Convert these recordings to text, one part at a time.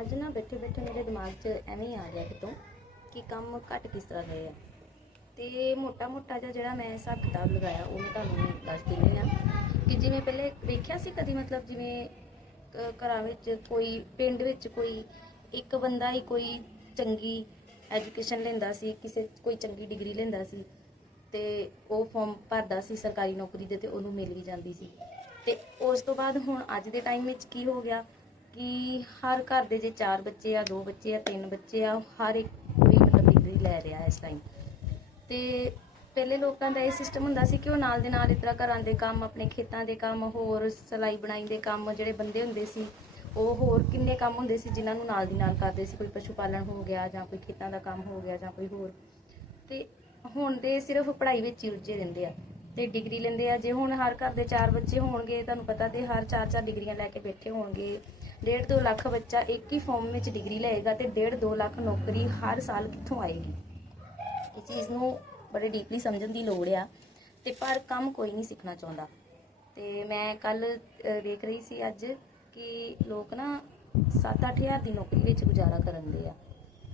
ਅੱਜ ਨਾ ਬੈਠੇ ਬੈਠੇ ਮੇਰੇ ਦਿਮਾਗ 'ਚ ਐਵੇਂ ਹੀ ਆ ਗਿਆ ਕਿਤੋਂ ਕਿ ਕੰਮ ਘੱਟ ਕਿਸ ਤਰ੍ਹਾਂ ਰਹੇ ਆ। ਤੇ ਮੋਟਾ ਮੋਟਾ ਜਿਹਾ ਜਿਹੜਾ ਮੈਂ ਹਿਸਾਬ ਕਿਤਾਬ ਲਗਾਇਆ, ਉਹ ਮੈਂ ਤੁਹਾਨੂੰ ਦੱਸ ਦਿੰਦੀ ਆ ਕਿ ਜਿਵੇਂ ਪਹਿਲੇ ਵੇਖਿਆ ਸੀ ਕਦੀ, ਮਤਲਬ ਜਿਵੇਂ ਘਰਾਂ ਵਿੱਚ ਕੋਈ, ਪਿੰਡ ਵਿੱਚ ਕੋਈ ਇੱਕ ਬੰਦਾ ਹੀ ਕੋਈ ਚੰਗੀ ਐਜੂਕੇਸ਼ਨ ਲੈਂਦਾ ਸੀ, ਕਿਸੇ ਕੋਈ ਚੰਗੀ ਡਿਗਰੀ ਲੈਂਦਾ ਸੀ ਤੇ ਉਹ ਫਾਰਮ ਭਰਦਾ ਸੀ ਸਰਕਾਰੀ ਨੌਕਰੀ ਦੇ ਤੇ ਉਹਨੂੰ ਮਿਲ ਵੀ ਜਾਂਦੀ ਸੀ। ਤੇ ਉਸ ਤੋਂ ਬਾਅਦ ਹੁਣ ਅੱਜ ਦੇ ਟਾਈਮ ਵਿੱਚ ਕੀ ਹੋ ਗਿਆ? ਕਿ ਹਰ ਘਰ ਦੇ ਜੇ ਚਾਰ ਬੱਚੇ ਆ, ਦੋ ਬੱਚੇ ਆ, ਤਿੰਨ ਬੱਚੇ ਆ ਹਰ ਇੱਕ ਕੋਈ ਮਤਲਬ ਡਿਗਰੀ ਲੈ ਰਿਹਾ ਇਸ ਟਾਈਮ ਤੇ ਪਹਿਲੇ ਲੋਕਾਂ ਦਾ ਇਹ ਸਿਸਟਮ ਹੁੰਦਾ ਸੀ ਕਿ ਉਹ ਨਾਲ ਦੇ ਨਾਲ ਇਸ ਤਰ੍ਹਾਂ ਘਰਾਂ ਦੇ ਕੰਮ, ਆਪਣੇ ਖੇਤਾਂ ਦੇ ਕੰਮ, ਹੋਰ ਸਲਾਈ ਬਣਾਈ ਦੇ ਕੰਮ ਜਿਹੜੇ ਬੰਦੇ ਹੁੰਦੇ ਸੀ, ਉਹ ਹੋਰ ਕਿੰਨੇ ਕੰਮ ਹੁੰਦੇ ਸੀ ਜਿਨ੍ਹਾਂ ਨੂੰ ਨਾਲ ਦੀ ਨਾਲ ਕਰਦੇ ਸੀ, ਕੋਈ ਪਸ਼ੂ ਪਾਲਣ ਹੋ ਗਿਆ ਜਾਂ ਕੋਈ ਖੇਤਾਂ ਦਾ ਕੰਮ ਹੋ ਗਿਆ ਜਾਂ ਕੋਈ ਹੋਰ। ਤੇ ਹੁਣ ਦੇ ਸਿਰਫ ਪੜ੍ਹਾਈ ਵਿੱਚ ਹੀ ਰੁੱਝੇ ਰਹਿੰਦੇ ਆ ਤੇ ਡਿਗਰੀ ਲੈਂਦੇ ਆ। ਜੇ ਹੁਣ ਹਰ ਘਰ ਦੇ ਚਾਰ ਬੱਚੇ ਹੋਣਗੇ, ਤੁਹਾਨੂੰ ਪਤਾ ਤੇ ਹਰ ਚਾਰ ਚਾਰ ਡਿਗਰੀਆਂ ਲੈ ਕੇ ਬੈਠੇ ਹੋਣਗੇ। ਡੇਢ ਦੋ ਲੱਖ ਬੱਚਾ ਇੱਕ ਹੀ ਫਾਰਮ ਵਿੱਚ ਡਿਗਰੀ ਲਏਗਾ ਤੇ ਡੇਢ ਦੋ ਲੱਖ ਨੌਕਰੀ ਹਰ ਸਾਲ ਕਿੱਥੋਂ ਆਏਗੀ? ਇਹ ਚੀਜ਼ ਨੂੰ ਬੜੇ ਡੀਪਲੀ ਸਮਝਣ ਦੀ ਲੋੜ ਆ ਤੇ ਪਰ ਕੰਮ ਕੋਈ ਨਹੀਂ ਸਿੱਖਣਾ ਚਾਹੁੰਦਾ। ਤੇ ਮੈਂ ਕੱਲ ਦੇਖ ਰਹੀ ਸੀ ਅੱਜ ਕਿ ਲੋਕ ਨਾ 7-8000 ਦੀ ਨੌਕਰੀ ਵਿੱਚ ਗੁਜ਼ਾਰਾ ਕਰਨ ਦੇ ਆ।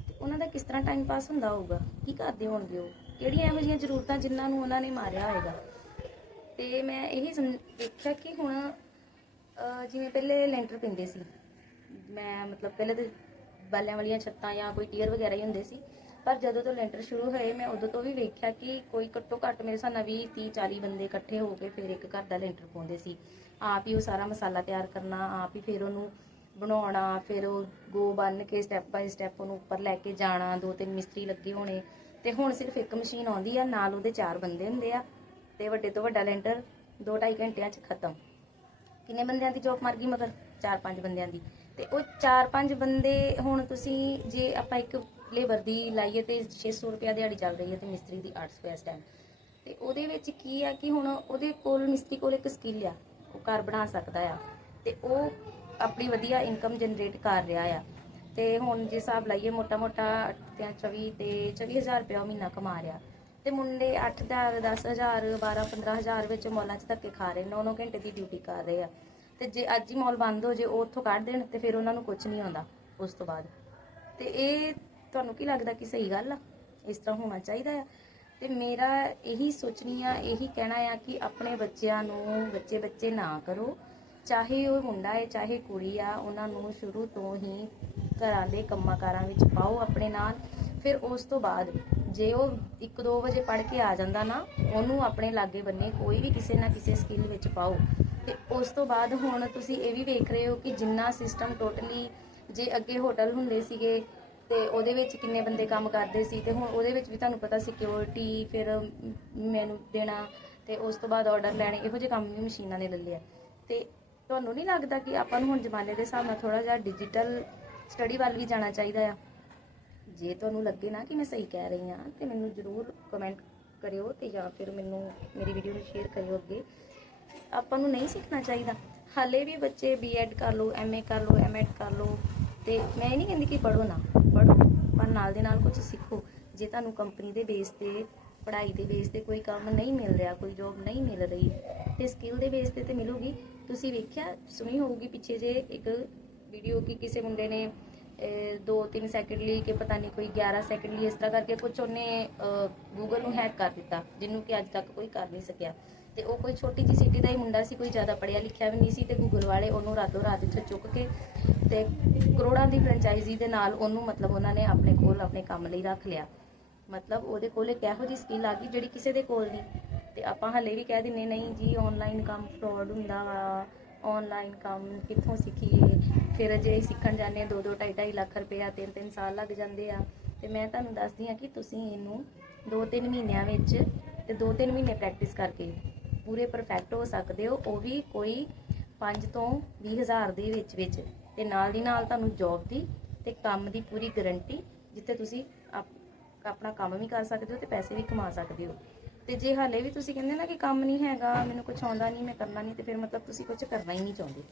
ਤੇ ਉਹਨਾਂ ਦਾ ਕਿਸ ਤਰ੍ਹਾਂ ਟਾਈਮ ਪਾਸ ਹੁੰਦਾ ਹੋਊਗਾ? ਕੀ ਕਰਦੇ ਹੋਣਗੇ ਉਹ? ਕਿਹੜੀਆਂ ਇਹੋ ਜਿਹੀਆਂ ਜ਼ਰੂਰਤਾਂ ਜਿਨ੍ਹਾਂ ਨੂੰ ਉਹਨਾਂ ਨੇ ਮਾਰਿਆ ਹੋਏਗਾ? ਤੇ ਮੈਂ ਇਹੀ ਸਮ- ਦੇਖਿਆ ਕਿ ਹੁਣ ਜਿਵੇਂ ਪਹਿਲੇ ਲੈਂਟਰ ਪੈਂਦੇ ਸੀ ਮੈਂ ਮਤਲਬ ਪਹਿਲੇ ਤੇ ਬਾਲਿਆਂ ਵਾਲੀਆਂ ਛੱਤਾਂ ਜਾਂ ਕੋਈ ਟੀਅਰ ਵਗੈਰਾ ਹੀ ਹੁੰਦੇ ਸੀ, ਪਰ ਜਦੋਂ ਤੋਂ ਲੈਂਟਰ ਸ਼ੁਰੂ ਹੋਏ ਮੈਂ ਉਦੋਂ ਤੋਂ ਵੀ ਵੇਖਿਆ ਕਿ ਕੋਈ ਘੱਟੋ ਘੱਟ ਮੇਰੇ ਹਿਸਾਬ ਨਾਲ 20 30 40 ਬੰਦੇ ਇਕੱਠੇ ਹੋ ਕੇ ਫਿਰ ਇੱਕ ਘਰ ਦਾ ਲੈਂਟਰ ਪਾਉਂਦੇ ਸੀ। ਆਪ ਹੀ ਉਹ ਸਾਰਾ ਮਸਾਲਾ ਤਿਆਰ ਕਰਨਾ, ਆਪ ਹੀ ਫਿਰ ਉਹਨੂੰ ਬਣਾਉਣਾ, ਫਿਰ ਉਹ ਗੋ ਬੰਨ ਕੇ ਸਟੈਪ ਬਾਈ ਸਟੈਪ ਉਹਨੂੰ ਉੱਪਰ ਲੈ ਕੇ ਜਾਣਾ, ਦੋ ਤਿੰਨ ਮਿਸਤਰੀ ਲੱਗੇ ਹੋਣੇ। ਤੇ ਹੁਣ ਸਿਰਫ ਇੱਕ ਮਸ਼ੀਨ ਆਉਂਦੀ ਆ, ਨਾਲ ਉਹਦੇ ਚਾਰ ਬੰਦੇ ਹੁੰਦੇ ਆ, ਤੇ ਵੱਡੇ ਤੋਂ ਵੱਡਾ ਲੈਂਟਰ 2.5 ਘੰਟਿਆਂ 'ਚ ਖਤਮ। ਕਿੰਨੇ ਬੰਦਿਆਂ ਦੀ ਜੋਬ ਮਰ ਗਈ ਮਗਰ? 4-5 ਬੰਦਿਆਂ ਦੀ। ਤੇ ਉਹ 4-5 ਬੰਦੇ ਹੁਣ ਤੁਸੀਂ ਜੇ ਆਪਾਂ ਇੱਕ ਲੇਬਰ ਦੀ ਲਾਈਏ ਤੇ 600 ਰੁਪਿਆ ਦਿਹਾੜੀ ਚੱਲ ਰਹੀ ਹੈ ਤੇ ਮਿਸਤਰੀ ਦੀ 800 ਰੁਪਿਆ ਇਸ ਤੇ ਉਹਦੇ ਵਿੱਚ ਕੀ ਆ ਕਿ ਹੁਣ ਉਹਦੇ ਕੋਲ, ਮਿਸਤਰੀ ਕੋਲ ਇੱਕ ਸਕਿੱਲ ਆ, ਉਹ ਘਰ ਬਣਾ ਸਕਦਾ ਆ। ਤੇ ਉਹ ਆਪਣੀ ਵਧੀਆ ਇਨਕਮ ਜਨਰੇਟ ਕਰ ਰਿਹਾ ਆ। ਤੇ ਹੁਣ ਜੇ ਹਿਸਾਬ ਲਾਈਏ ਮੋਟਾ ਮੋਟਾ ਤੇ 24 ਤੇ 24000 ਰੁਪਇਆ ਉਹ ਮਹੀਨਾ ਕਮਾ ਰਿਹਾ। ਤੇ ਮੁੰਡੇ 8000 10000 12 15000 ਵਿੱਚ ਮੌਲਾਂ 'ਚ ਧੱਕੇ ਖਾ ਰਹੇ 9-9 ਘੰਟੇ ਦੀ ਡਿਊਟੀ ਕਰ ਰਹੇ ਆ। ਤੇ ਜੇ ਅੱਜ ਹੀ ਮੌਲ ਬੰਦ ਹੋ ਜੇ, ਉਹ ਉੱਥੋਂ ਕੱਢ ਦੇਣ ਤੇ ਫਿਰ ਉਹਨਾਂ ਨੂੰ ਕੁਝ ਨਹੀਂ ਆਉਂਦਾ ਉਸ ਤੋਂ ਬਾਅਦ। ਤੇ ਇਹ ਤੁਹਾਨੂੰ ਕੀ ਲੱਗਦਾ ਕਿ ਸਹੀ ਗੱਲ ਆ? ਇਸ ਤਰ੍ਹਾਂ ਹੋਣਾ ਚਾਹੀਦਾ ਆ। ਤੇ ਮੇਰਾ ਇਹੀ ਸੋਚਣੀ ਆ, ਇਹੀ ਕਹਿਣਾ ਆ ਕਿ ਆਪਣੇ ਬੱਚਿਆਂ ਨੂੰ ਬੱਚੇ ਬੱਚੇ ਨਾ ਕਰੋ। ਚਾਹੇ ਉਹ ਮੁੰਡਾ ਹੈ ਚਾਹੇ ਕੁੜੀ ਆ, ਉਹਨਾਂ ਨੂੰ ਸ਼ੁਰੂ ਤੋਂ ਹੀ ਘਰਾਂ ਦੇ ਕੰਮਾਂ ਕਾਰਾਂ ਵਿੱਚ ਪਾਓ ਆਪਣੇ ਨਾਲ। ਫਿਰ ਉਸ ਤੋਂ ਬਾਅਦ ਜੇ ਉਹ 1-2 ਵਜੇ ਪੜ੍ਹ ਕੇ ਆ ਜਾਂਦਾ ਨਾ, ਉਹਨੂੰ ਆਪਣੇ ਲਾਗੇ ਬੰਨੇ ਕੋਈ ਵੀ ਕਿਸੇ ਨਾ ਕਿਸੇ ਸਕਿੱਲ ਵਿੱਚ ਪਾਓ। ਤੇ ਉਸ ਤੋਂ ਬਾਅਦ ਹੁਣ ਤੁਸੀਂ ਇਹ ਵੀ ਵੇਖ ਰਹੇ ਹੋ ਕਿ ਜਿੰਨਾ ਸਿਸਟਮ ਟੋਟਲੀ ਜੇ ਅੱਗੇ ਹੋਟਲ ਹੁੰਦੇ ਸੀਗੇ ਤੇ ਉਹਦੇ ਵਿੱਚ ਕਿੰਨੇ ਬੰਦੇ ਕੰਮ ਕਰਦੇ ਸੀ ਤੇ ਹੁਣ ਉਹਦੇ ਵਿੱਚ ਵੀ ਤੁਹਾਨੂੰ ਪਤਾ ਸਿਕਿਉਰਿਟੀ ਫਿਰ ਮੈਨੂੰ ਦੇਣਾ ਤੇ ਉਸ ਤੋਂ ਬਾਅਦ ਆਰਡਰ ਲੈਣੇ, ਇਹੋ ਜਿਹੇ ਕੰਮ ਵੀ ਮਸ਼ੀਨਾਂ ਨੇ ਲੈ ਲਿਆ ਤੇ ਤੁਹਾਨੂੰ ਨਹੀਂ ਲੱਗਦਾ ਕਿ ਆਪਾਂ ਨੂੰ ਹੁਣ ਜ਼ਮਾਨੇ ਦੇ ਹਿਸਾਬ ਨਾਲ ਥੋੜਾ ਜਿਹਾ ਡਿਜੀਟਲ ਸਟੱਡੀ ਵੱਲ ਵੀ ਜਾਣਾ ਚਾਹੀਦਾ ਆ? ਜੇ ਤੁਹਾਨੂੰ ਲੱਗੇ ਨਾ ਕਿ ਮੈਂ ਸਹੀ ਕਹਿ ਰਹੀ ਹਾਂ, ਤੇ ਮੈਨੂੰ ਜਰੂਰ ਕਮੈਂਟ ਕਰਿਓ ਤੇ ਜਾਂ ਫਿਰ ਮੈਨੂੰ ਮੇਰੀ ਵੀਡੀਓ ਨੂੰ ਸ਼ੇਅਰ ਕਰਿਓ ਅੱਗੇ। ਆਪਾਂ ਨੂੰ ਨਹੀਂ ਸਿੱਖਣਾ ਚਾਹੀਦਾ। ਹਾਲੇ ਵੀ ਬੱਚੇ ਬੀਐਡ ਕਰ ਲਓ ਐਮਏ ਕਰ ਲਓ ਐਮਐਡ ਕਰ ਲਓ। ਤੇ ਮੈਂ ਇਹ ਨਹੀਂ ਕਹਿੰਦੀ ਕਿ ਪੜੋ ਨਾ ਪੜੋ ਪਰ ਨਾਲ ਦੇ ਨਾਲ ਕੁਝ ਸਿੱਖੋ। ਜੇ ਤੁਹਾਨੂੰ ਕੰਪਨੀ ਦੇ ਬੇਸ ਤੇ, ਪੜ੍ਹਾਈ ਦੇ ਬੇਸ ਤੇ ਕੋਈ ਕੰਮ ਨਹੀਂ ਮਿਲ ਰਿਹਾ, ਕੋਈ ਜੋਬ ਨਹੀਂ ਮਿਲ ਰਹੀ, ਤੇ ਸਕਿੱਲ ਦੇ ਬੇਸ ਤੇ ਤੇ ਮਿਲੂਗੀ। ਤੁਸੀਂ ਵੇਖਿਆ, ਸੁਣੀ ਹੋਊਗੀ ਪਿੱਛੇ ਜੇ ਇੱਕ ਵੀਡੀਓ ਕਿ ਕਿਸੇ ਮੁੰਡੇ ਨੇ 2-3 ਸੈਕਿੰਡ ਲਈ ਕਿ ਪਤਾ ਨਹੀਂ ਕੋਈ 11 ਸੈਕਿੰਡ ਲਈ ਇਸ ਤਰ੍ਹਾਂ ਕਰਕੇ ਕੁਝ ਉਹਨੇ ਗੂਗਲ ਨੂੰ ਹੈਕ ਕਰ ਦਿੱਤਾ, ਜਿਹਨੂੰ ਕਿ ਅੱਜ ਤੱਕ ਕੋਈ ਕਰ ਨਹੀਂ ਸਕਿਆ। ਤੇ ਉਹ ਕੋਈ ਛੋਟੀ ਜਿਹੀ ਸਿਟੀ ਦਾ ਹੀ ਮੁੰਡਾ ਸੀ, ਕੋਈ ਜ਼ਿਆਦਾ ਪੜ੍ਹਿਆ ਲਿਖਿਆ ਵੀ ਨਹੀਂ ਸੀ ਤੇ ਗੂਗਲ ਵਾਲੇ ਉਹਨੂੰ ਰਾਤੋਂ ਰਾਤ ਇੱਥੇ ਚੁੱਕ ਕੇ ਤੇ ਕਰੋੜਾਂ ਦੀ ਫਰੈਂਚਾਈਜ਼ੀ ਦੇ ਨਾਲ ਉਹਨੂੰ ਮਤਲਬ ਉਹਨਾਂ ਨੇ ਆਪਣੇ ਕੋਲ ਆਪਣੇ ਕੰਮ ਲਈ ਰੱਖ ਲਿਆ। ਮਤਲਬ ਉਹਦੇ ਕੋਲ ਇੱਕ ਇਹੋ ਜਿਹੀ ਸਕਿੱਲ ਆ ਗਈ ਜਿਹੜੀ ਕਿਸੇ ਦੇ ਕੋਲ ਨਹੀਂ। ਤੇ ਆਪਾਂ ਹਲੇ ਵੀ ਕਹਿ ਦਿੰਨੇ ਨਹੀਂ ਜੀ ਆਨਲਾਈਨ ਕੰਮ ਫਰਾਡ ਹੁੰਦਾ ਵਾ ਆਨਲਾਈਨ ਕੰਮ ਕਿੱਥੋਂ ਸਿੱਖੀਏ? ਫਿਰ ਜੇ ਸਿੱਖਣ ਜਾਂਦੇ 2 2 2.5 ਲੱਖ ਰੁਪਇਆ 3 3 ਸਾਲ ਲੱਗ ਜਾਂਦੇ ਆ। ਤੇ ਮੈਂ ਤੁਹਾਨੂੰ ਦੱਸਦੀ ਆ ਕਿ ਤੁਸੀਂ ਇਹਨੂੰ 2-3 ਮਹੀਨਿਆਂ ਵਿੱਚ ਤੇ 2-3 ਮਹੀਨੇ ਪ੍ਰੈਕਟਿਸ ਕਰਕੇ ਪੂਰੇ ਪਰਫੈਕਟ ਹੋ ਸਕਦੇ ਹੋ, ਉਹ ਵੀ ਕੋਈ 5 ਤੋਂ 20000 ਦੇ ਵਿੱਚ ਵਿੱਚ। ਤੇ ਨਾਲ ਦੀ ਨਾਲ ਤੁਹਾਨੂੰ ਜੌਬ ਦੀ ਤੇ ਕੰਮ ਦੀ ਪੂਰੀ ਗਾਰੰਟੀ ਜਿੱਥੇ ਤੁਸੀਂ ਆਪ- ਆਪਣਾ ਕੰਮ ਵੀ ਕਰ ਸਕਦੇ ਹੋ ਤੇ ਪੈਸੇ ਵੀ ਕਮਾ ਸਕਦੇ ਹੋ। ਤੇ ਜੇ ਹਾਲੇ ਵੀ ਤੁਸੀਂ ਕਹਿੰਦੇ ਨਾ ਕਿ ਕੰਮ ਨਹੀਂ ਹੈਗਾ, ਮੈਨੂੰ ਕੁਝ ਆਉਂਦਾ ਨਹੀਂ, ਮੈਂ ਕਰਨਾ ਨਹੀਂ, ਤੇ ਫਿਰ ਮਤਲਬ ਤੁਸੀਂ ਕੁਝ ਕਰਨਾ ਹੀ ਨਹੀਂ ਚਾਹੁੰਦੇ।